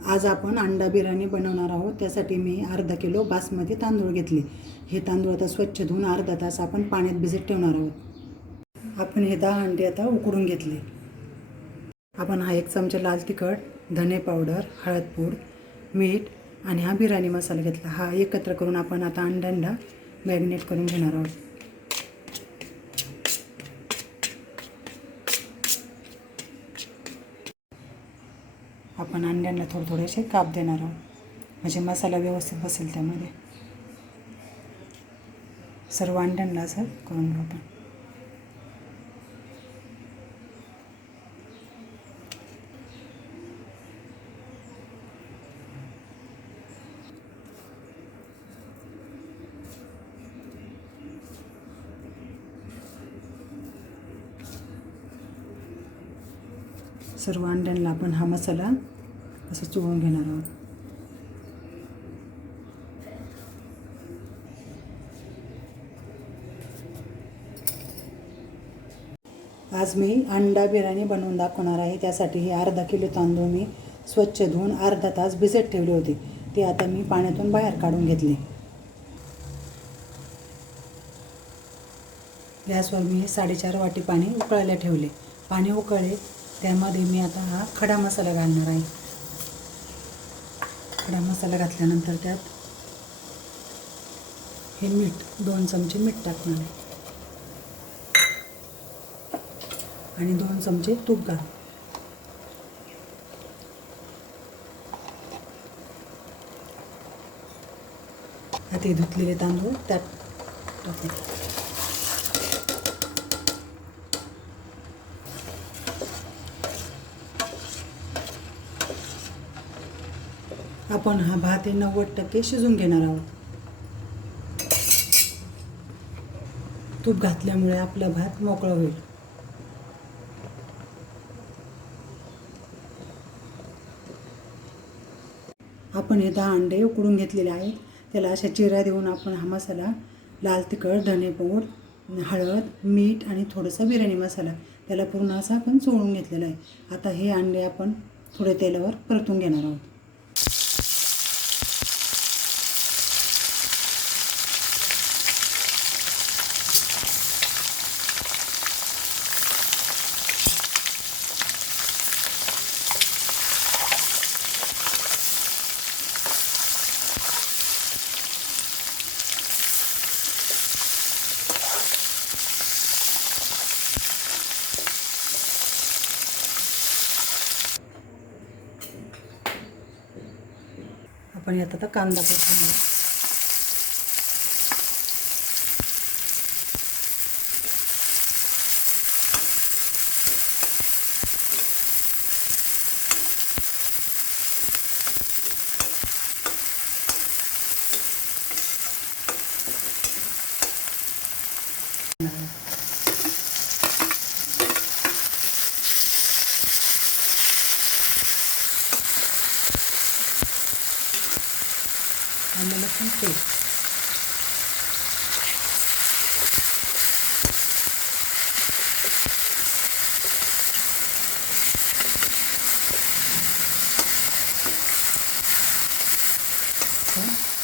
आज आपण अंडा बिर्याणी बनवणार आहोत। त्यासाठी मी अर्धा किलो बासमती तांदूळ घेतले। हे तांदूळ आता स्वच्छ धुवून अर्धा तास आपण पाण्यात भिजत ठेवणार आहोत। आपण हे 10 अंडे आता उकडून घेतले। आपण हा 1 चमचा लाल तिखट, धने पावडर, हळद पूड, मीठ आणि हा बिर्याणी मसाला घेतला। हा एकत्र करून आपण आता अंड्यांना मॅरिनेट करून घेणार आहोत। आपण अंड्यांना थोडेसे काप देणार आहोत, म्हणजे मसाला व्यवस्थित बसेल त्यामध्ये। सर्व अंड्यांना असं करून घेऊ आपण। सर्व अंड्यांना आपण हा मसाला असं चोळून घेणार आहोत। आज मी अंडा बिर्याणी बनवून दाखवणार आहे। त्यासाठी हे अर्धा किलो तांदूळ मी स्वच्छ धुवून अर्धा तास भिजत ठेवले होते। ते आता मी पाण्यातून बाहेर काढून घेतले। गॅसवर मी 4.5 वाटी पाणी उकळायला ठेवले। पाणी उकळले त्यामध्ये मी आता हा खडा मसाला घालणार आहे। खडा मसाला घातल्यानंतर त्यात हे मीठ 2 चमचे मीठ टाकणार आहे आणि 2 चमचे तूप घाल। आता धुतलेले तांदूळ त्यात टाकू। आपण हा भात 90% शिजून घेणार आहोत। तूप घातल्यामुळे आपला भात मोकळा होईल। आपण हे 10 अंडे उकडून घेतलेले आहेत। त्याला अशा चिरा देऊन आपण हा मसाला लाल तिखट, धने पूड, हळद, मीठ आणि थोडासा बिर्याणी मसाला त्याला पूर्ण असा आपण चोळून घेतलेला आहे। आता हे अंडे आपण थोडे तेलावर परतून घेणार आहोत। आपण यात आता कांदा परतून घेऊ। आलं लसूण पेस्ट,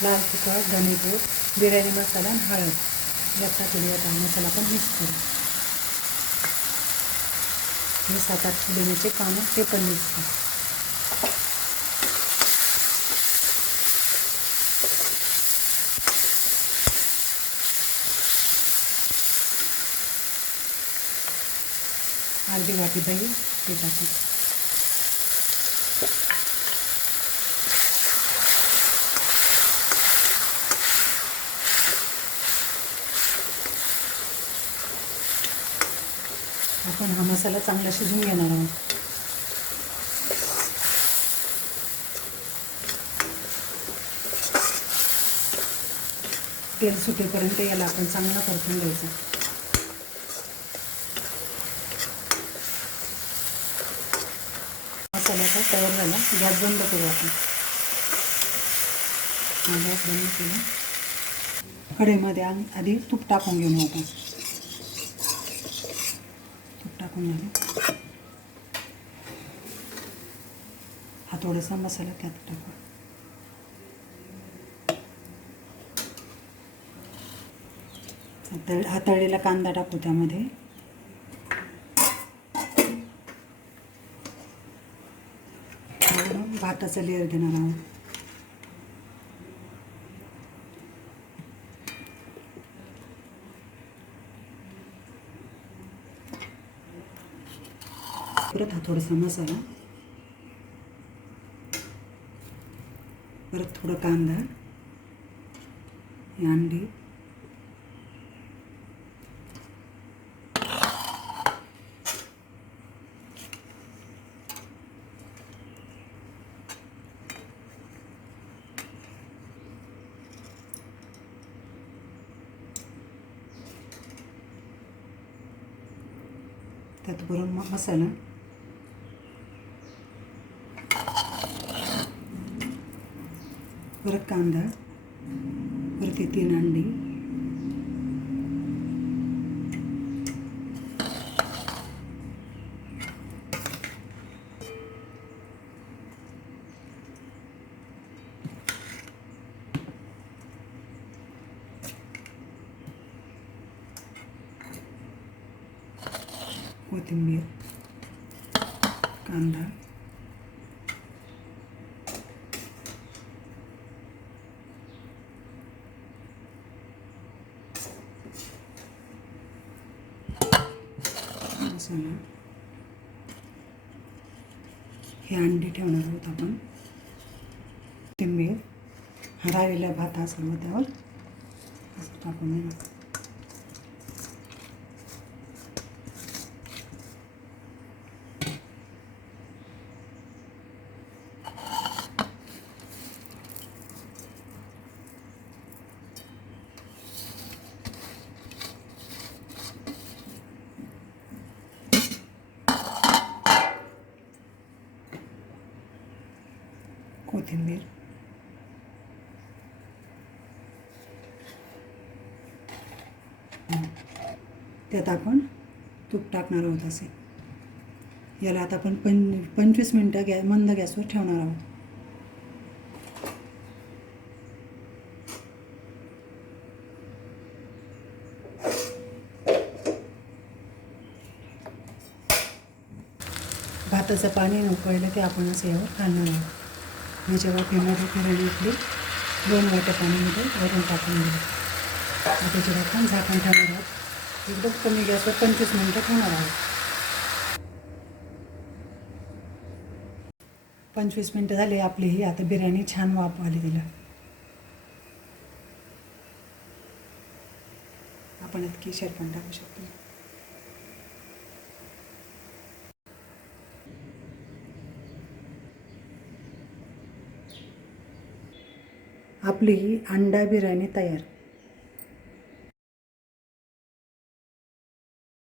लाल तिखट, धने पूड, बिर्याणी मसाला आणि हळद यात टाकलेली आता मसाला पण मिक्स करू। हे 7-8 बिर्याणीचे पानं ते पण मिक्स करू। अर्धी वाटी दही ते टाकू। आपण हा मसाला चांगला शिजवून घेणार आहोत। तेल सुटेपर्यंत याला आपण चांगला परतून घ्यायचा। मसाला आता तयार झाला। गॅस बंद करू आपण। गॅस बंद केला। कढईमध्ये आधी तूप टाकून घेऊन आपण तूप टाकून घ्यायचं। हा थोडासा मसाला त्यात टाकू. आता तळलेला कांदा टाकू त्यामध्ये. भाताचा लेअर देणार आहोत. परत हा थोडासा मसाला, परत थोडं कांदा, ही अंडी, त्यात भरून मसाला, परत कांदा, परत ही 3 अंडी, कोथिंबीर, कांदा, मसाला, हे अंडी ठेवणार आहोत आपण. कोथिंबीर, हा राहिलेला भात असेल त्यावर असं टाकून देणार. कोथिंबीर, त्यात आपण तूप टाकणार आहोत असे. याला आता आपण 25 मिनटं मंद गॅसवर ठेवणार आहोत. भाताचं पाणी उकळलं की आपण असं यावर घालणार आहोत. याच्या वाफेमध्ये बिर्याणी आपली 2 वाट्या पाण्यामध्ये वरून टाकून दिली. त्याच्यावर आपण झाकण ठेवणार आहोत. एकदम कमी गॅसवर 25 मिनटं ठेवणार आहोत. 25 मिनटं झाली आपली ही. आता बिर्याणी छान वाफ आली तिला. आपण यात केशर पण टाकू शकतो. आपली ही अंडा बिर्याणी तयार.